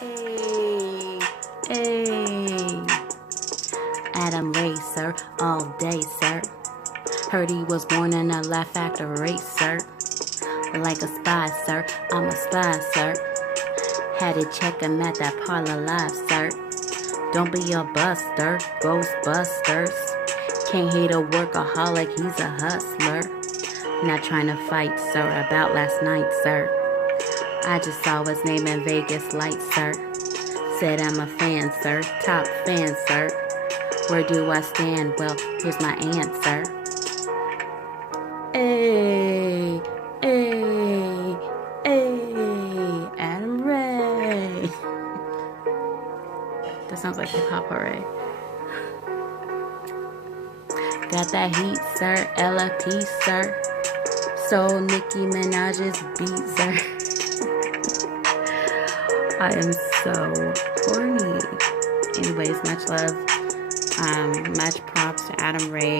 Hey, hey. Adam Ray, sir, all day, sir. Heard he was born in a Laugh Factory, sir. Like a spy, sir, I'm a spy, sir. Had to check him at that parlor live, sir. Don't be a buster, Ghostbusters. Can't hate a workaholic, he's a hustler. Not trying to fight, sir, about last night, sir. I just saw his name in Vegas lights, sir. Said I'm a fan, sir, top fan, sir. Where do I stand? Well, here's my answer. Hey, hey, hey, Adam Ray. That sounds like hip hop, alright. Got that heat, sir, LFP, sir. So Nicki Minaj's beat, sir. I am so horny. Anyways, much love. Much props to Adam Ray.